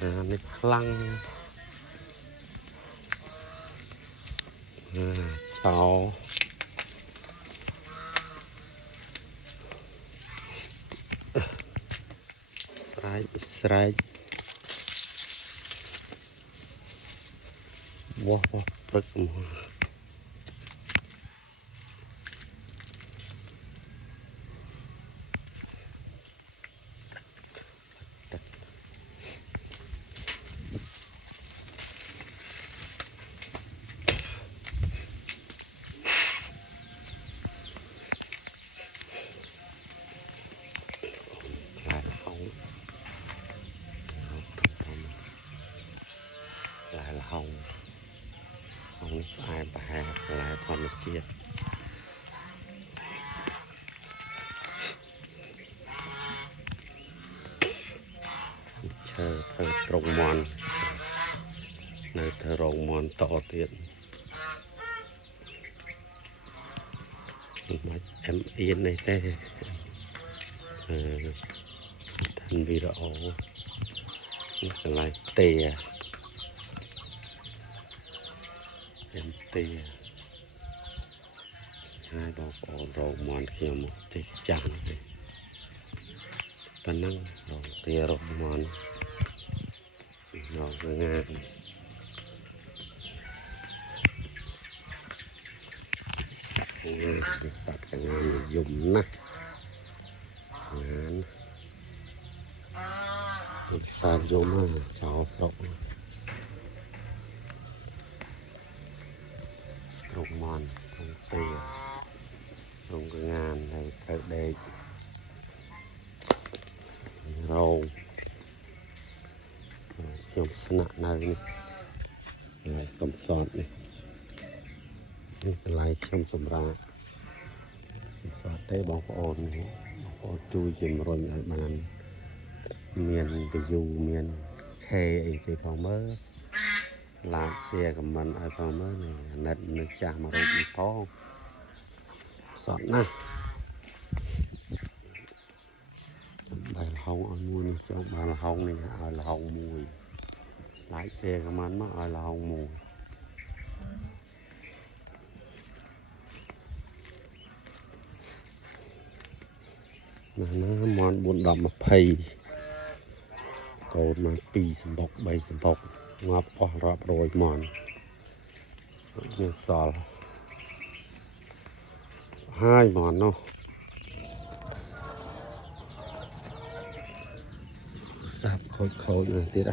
នេះខ្លាំងចោស្រែកវោះព្រឹកមកហងនេះផ្អែមប្រហែលបន្លែធម្មជាតិឈើធ្វើត្រង់មន់នៅធ្វើរងមន់តទៀតមិនអែអៀននេះទេតាន់វីដេអូកន្លែងទេហើយបងប្អូនរងមន់ខ្ញុំមកទេចាស់នេះប៉ុណ្ណឹងរងទារងមន់រងងាយសត្វកងានិយមណាស់ងានសាយមសោស្រុករងមន់រងទារងងានហើយត្រូវដេករងខ្ញុំស្នាក់នៅនេះកំសត់នេះកន្លែងខ្ញុំសម្រាប់កំសត់ទេបងប្អូនជួយជំរុញឲ្យបានមាន view មាន K អីគេផងមើលឡាកសៀខមមិនឲ្យផងមើលអាណិតនៅចាស់មករូបនេះផងសតណាស់បាយលហុងឲ្យមួយនេះចង់បានលហុងនេះឲ្យលហុងមួយឡាកសៀខមមិនមកឲ្យលហុងមួយណាមន់4 10 20កូនមក2សម្បុក3សម្បុកងាប់អស់រាប់រយមន់វាសល់ហើយមន់នោះសាប់ខូចៗទៅទៀត